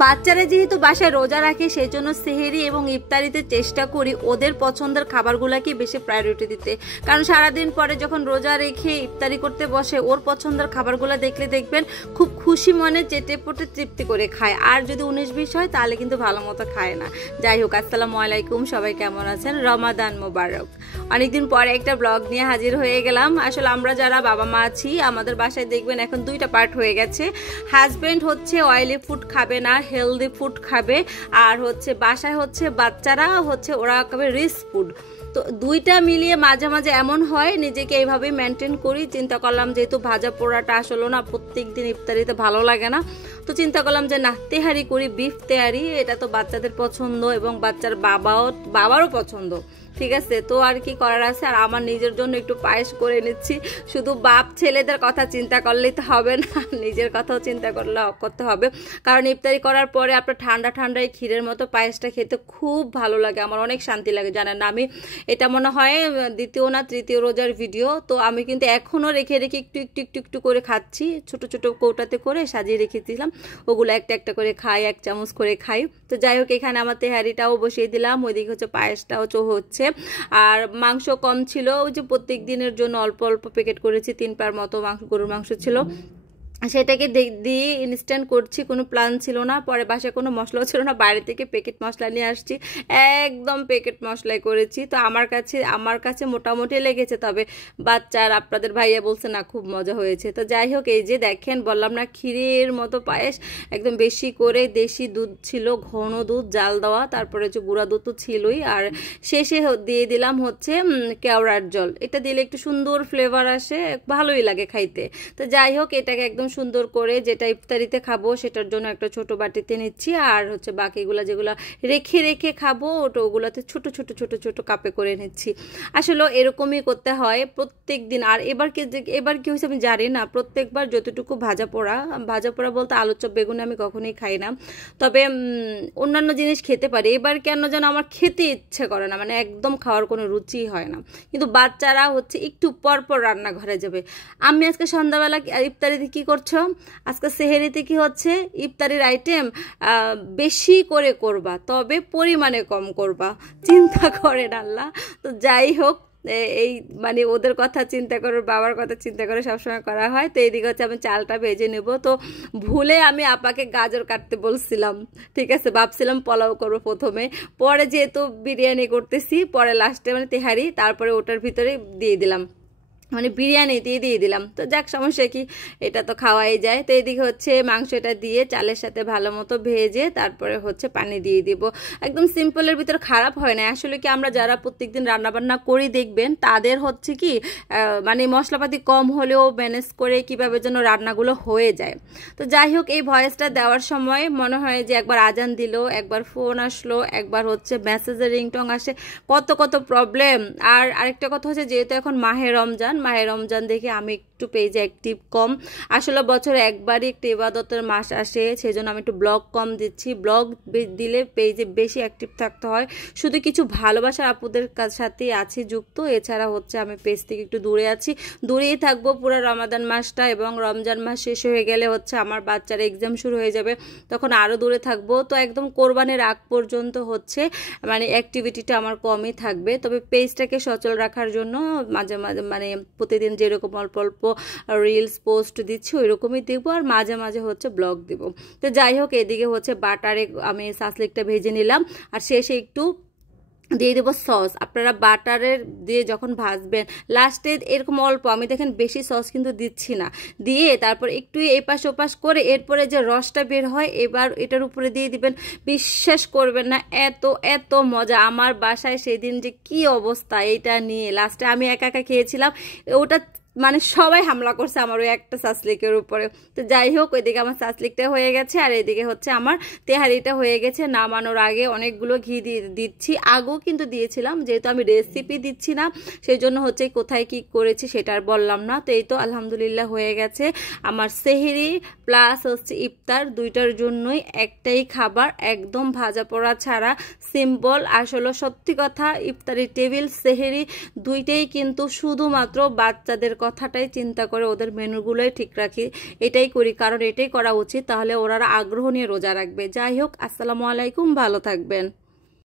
বাচ্চারা যেহেতু বাসায় রোজা রাখে সেই জন্য সেহেরি এবং ইফতারিতে চেষ্টা করি ওদের পছন্দের খাবারগুলোকে বেশি প্রায়োরিটি দিতে, কারণ সারাদিন পরে যখন রোজা রেখে ইফতারি করতে বসে ওর পছন্দের খাবারগুলো দেখলে দেখবেন খুব খুশি মনে চেটে পটে তৃপ্তি করে খায়। আর যদি 19-20 হয় তাহলে কিন্তু ভালো মতো খায় না। যাই হোক, আসসালামু আলাইকুম, সবাই কেমন আছেন? রমাদান মোবারক। অনেকদিন পরে একটা ব্লগ নিয়ে হাজির হয়ে গেলাম। আসলে আমরা যারা বাবা মা আছি আমাদের বাসায় দেখবেন এখন দুইটা পার্ট হয়ে গেছে। হাজব্যান্ড হচ্ছে অয়েলি ফুড খাবে না, হেলদি ফুড খাবে, আর হচ্ছে বাসায় হচ্ছে বাচ্চারা হচ্ছে ওরা খাবে রিচ ফুড। তো দুইটা মিলিয়ে মাঝে মাঝে এমন হয় নিজেকে এইভাবেই মেনটেন করি। চিন্তা করলাম যেহেতু ভাজা পোড়াটা আসলে না প্রত্যেক দিন ইফতারিতে ভালো লাগে না, তো চিন্তা করলাম যে না, তেহারি করি, বিফ তেহারি। এটা তো বাচ্চাদের পছন্দ এবং বাচ্চার বাবারও পছন্দ, ঠিক আছে? তো আর কি করার আছে। আর আমার নিজের জন্য একটু পায়েস করে নিচ্ছি। শুধু বাপ ছেলেদের কথা চিন্তা করলেই তো হবে না, নিজের কথাও চিন্তা করতে হবে। কারণ ইফতারি করার পরে আপনার ঠান্ডা ঠান্ডায় ক্ষীরের মতো পায়েসটা খেতে খুব ভালো লাগে, আমার অনেক শান্তি লাগে। জানেন না, আমি এটা মনে হয় দ্বিতীয় না তৃতীয় রোজার ভিডিও, তো আমি কিন্তু এখনও রেখে রেখে একটু একটু একটু একটু করে খাচ্ছি। ছোট ছোট কৌটাতে করে সাজিয়ে রেখেছিলাম, ওগুলো একটা একটা করে খাই, 1 চামচ করে খাই। তো যাই হোক, এখানে আমার তেহারিটাও বসিয়ে দিলাম, ওইদিকে হচ্ছে পায়েসটাও হচ্ছে। আর মাংস কম ছিল, ওই যে প্রত্যেক দিনের জন্য অল্প অল্প প্যাকেট করেছি, 3 পার মতো গরুর মাংস ছিল, সেটাকে দিয়ে ইনস্ট্যান্ট করছি। কোনো প্ল্যান ছিল না, পরে বাসায় কোনো মশলাও ছিল না, বাইরে থেকে প্যাকেট মশলা নিয়ে আসছি, একদম প্যাকেট মশলাই করেছি। তো আমার কাছে মোটামুটি লেগেছে, তবে বাচ্চার আপনাদের ভাইয়া বলছে না খুব মজা হয়েছে। তো যাই হোক, এই যে দেখেন বললাম না ক্ষীরের মতো পায়েস, একদম বেশি করে দেশি দুধ ছিল, ঘন দুধ, জাল দেওয়া, তারপরে হচ্ছে গুঁড়া দুধ তো ছিলই, আর শেষে দিয়ে দিলাম হচ্ছে কেওড়ার জল। এটা দিলে একটু সুন্দর ফ্লেভার আসে, ভালোই লাগে খাইতে। তো যাই হোক, এটাকে একদম সুন্দর করে যেটা ইফতারিতে খাবো সেটার জন্য একটা ছোট বাটিতে নিচ্ছি, আর হচ্ছে বাকিগুলা যেগুলো রেখে রেখে খাবো ওগুলাতে ছোট ছোট ছোট ছোট কাপে করে নিচ্ছি। আসলে এরকমই করতে হয় প্রত্যেক দিন। আর এবার কি হয়েছে আমি জানি না, প্রত্যেকবার যতটুকু ভাজা পোড়া বলতে আলুর চপ বেগুনে আমি কখনোই খাই না, তবে অন্যান্য জিনিস খেতে পারি। এবার কেন যেন আমার খেতে ইচ্ছে করে না, মানে একদম খাওয়ার কোনো রুচি হয় না। কিন্তু বাচ্চারা হচ্ছে একটু পরপর রান্নাঘরে যাবে। আমি আজকে সন্ধ্যাবেলা ইফতারিতে কি করছো? আজকে সেহেরিতে কি হচ্ছে, ইফতারির আইটেম বেশি করে করবা, তবে পরিমাণে কম করবা, চিন্তা করেন আল্লাহ। তো যাই হোক, এই মানে ওদের কথা চিন্তা করে, বাবার কথা চিন্তা করে সবসময় করা হয়। তো এইদিকে হচ্ছে আমি চালটা ভেজে নেব। তো ভুলে আমি আপাকে গাজর কাটতে বলছিলাম, ঠিক আছে? ভাবছিলাম পোলাও করবো প্রথমে, পরে যেহেতু বিরিয়ানি করতেছি, পরে লাস্টে মানে তেহারি, তারপরে ওটার ভিতরে দিয়ে দিলাম, মানে বিরিয়ানি দিয়ে দিলাম। তো যাক, সমস্যা কি, এটা তো খাওয়াই যায়। তো এদিকে হচ্ছে মাংসটা দিয়ে চালের সাথে ভালো মতো ভেজে তারপরে হচ্ছে পানি দিয়ে দিব। একদম সিম্পলের ভিতর খারাপ হয় না। আসলে কি, আমরা যারা প্রত্যেকদিন রান্নাবান্না করি দেখবেন তাদের হচ্ছে কি মানে মশলাপাতি কম হলেও ম্যানেজ করে কিভাবে যেন রান্নাগুলো হয়ে যায়। তো যাই হোক, এই ভয়েসটা দেওয়ার সময় মনে হয় যে একবার আজান দিল, একবার ফোন আসলো, একবার হচ্ছে মেসেজের রিংটং আসে, কত কত প্রবলেম। আর আরেকটা কথা হচ্ছে, যেহেতু এখন মাহে রমজান দেখে আমি একটু পেজে অ্যাক্টিভ কম। আসলে বছরে একবারই একটু ইবাদতের মাস আসে, সেজন্য আমি একটু ব্লগ কম দিচ্ছি। ব্লগ দিলে পেজে বেশি অ্যাক্টিভ থাকতে হয়। শুধু কিছু ভালোবাসার আপুদের সাথেই আছি যুক্ত, এছাড়া হচ্ছে আমি পেজ থেকে একটু দূরে আছি, দূরেই থাকবো পুরো রমাদান মাসটা। এবং রমজান মাস শেষ হয়ে গেলে হচ্ছে আমার বাচ্চার এক্সাম শুরু হয়ে যাবে, তখন আরও দূরে থাকবো। তো একদম কোরবানির আগ পর্যন্ত হচ্ছে মানে অ্যাক্টিভিটিটা আমার কমই থাকবে। তবে পেজটাকে সচল রাখার জন্য মাঝে মাঝে মানে প্রতিদিন যেরকম অল্প অল্প রিলস পোস্ট দিচ্ছি ওই রকমই দেখবো, আর মাঝে মাঝে হচ্ছে ব্লগ দিব। তো যাই হোক, এদিকে হচ্ছে বাটারে আমি সাসলিকটা ভেজে নিলাম, আর শেষে একটু দিয়ে দেবো সস। আপনারা বাটারের দিয়ে যখন ভাজবেন লাস্টে এরকম অল্প, আমি দেখেন বেশি সস কিন্তু দিচ্ছি না, দিয়ে তারপর একটু এপাশ ওপাশ করে এরপরে যে রসটা বের হয় এবার এটার উপরে দিয়ে দিবেন। বিশ্বাস করবেন না, এত এত মজা। আমার বাসায় সেদিন যে কি অবস্থা এইটা নিয়ে, লাস্টে আমি একা একা খেয়েছিলাম, ওটা মানে সবাই হামলা করছে আমার ওই একটা সাসলিকের উপরে। তো যাই হোক, ওইদিকে আমার সাসলিকটা হয়ে গেছে, আর এদিকে হচ্ছে আমার তেহারিটা হয়ে গেছে। নামানোর আগে অনেকগুলো ঘি দিচ্ছি, আগেও কিন্তু দিয়েছিলাম, যেহেতু আমি রেসিপি দিচ্ছি না সেই জন্য হচ্ছে কোথায় কি করেছি সেটা আর বললাম না। তো এই তো আলহামদুলিল্লাহ হয়ে গেছে আমার সেহরি প্লাস হচ্ছে ইফতার, দুইটার জন্যই একটাই খাবার, একদম ভাজা পোড়া ছাড়া, সিম্পল। আসলে সত্যি কথা, ইফতারি টেবিল সেহরি দুইটাই কিন্তু শুধুমাত্র বাচ্চাদের কথাটাই চিন্তা করে ওদের মেনুগুলোই ঠিক রাখি, এটাই করি, কারণ এটাই করা উচিত, তাহলে ওরা আগ্রহ নিয়ে রোজা রাখবে। যাই হোক, আসসালামু আলাইকুম, ভালো থাকবেন।